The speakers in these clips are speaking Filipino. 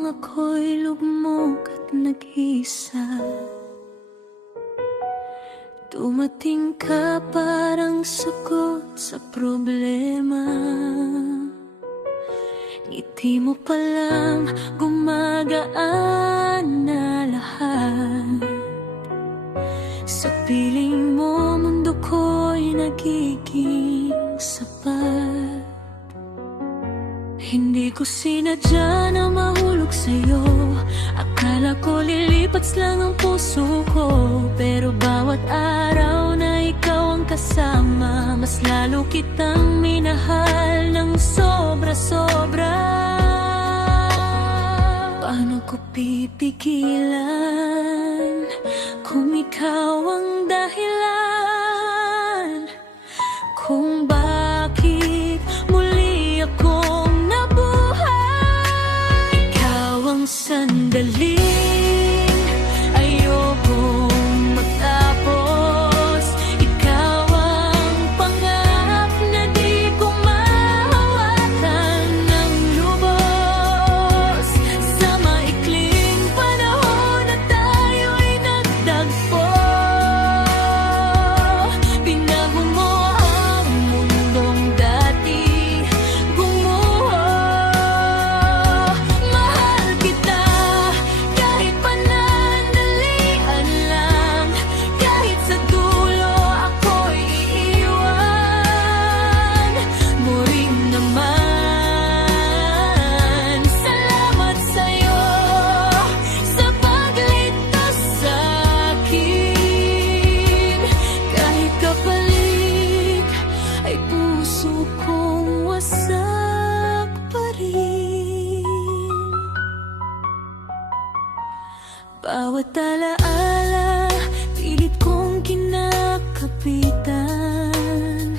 nung ako'y lugmok at nag-isa. Dumating ka parang sagot sa problema. Ngiti mo palang gumagaan na lahat. Sa piling mo mundo ko'y nagiging sapat. Hindi ko sinadya na mahulog sa'yo. Akala ko lilipats lang ang puso ko. Pero bawat araw na ikaw ang kasama, mas lalo kitang minahal ng sobra-sobra. Paano ko pipigilan kung ikaw ang dahilan kung bakit muli akong nabuhay? Ikaw ang sandaling ayokong magtapos. Ikaw ang pangarap na di ko mahawakan ng lubos. Sa maikling panahon na tayo'y nagtagpo, binago mo ang mundong dati gumuho. Mahal kita kahit panandalian lang, kahit sa dulo ako'y iiwan mo rin naman. Salamat sa'yo sa pagligtas sa'kin. Kahit kapalit ay puso kong wasak pa rin. Bawat alaala, pilit kong kinakapitan.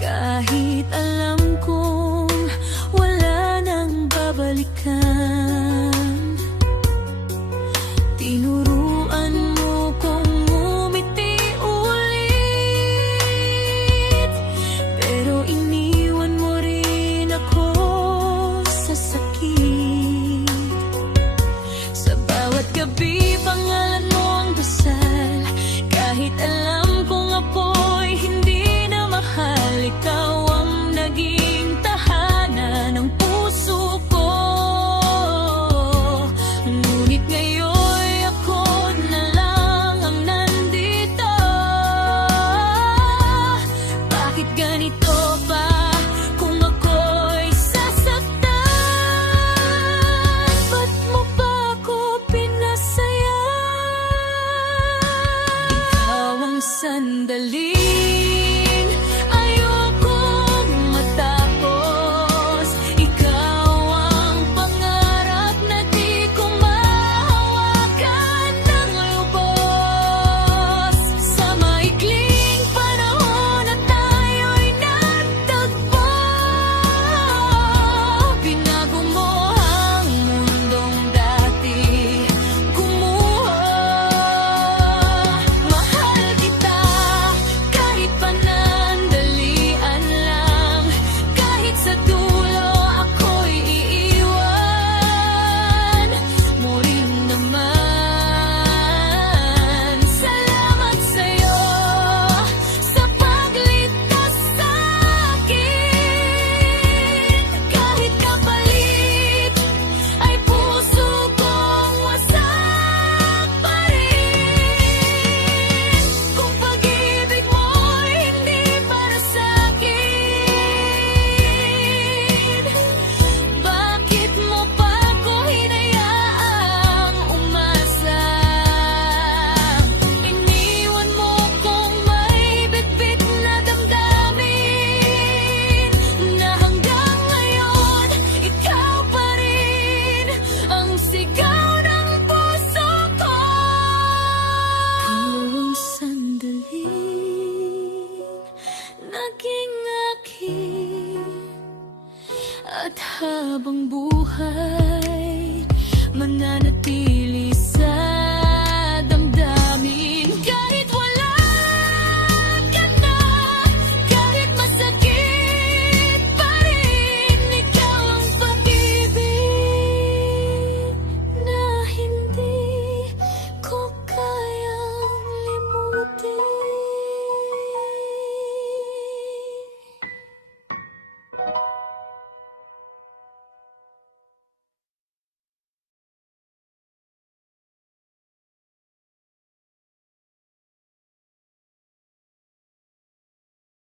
Kahit alam kong wala nang babalikan. Tinuruan mo kong umiti ulit, pero iniwan mo rin ako sa sakit. Sa bawat gabi, pangalan mo ang dasal. Kahit alam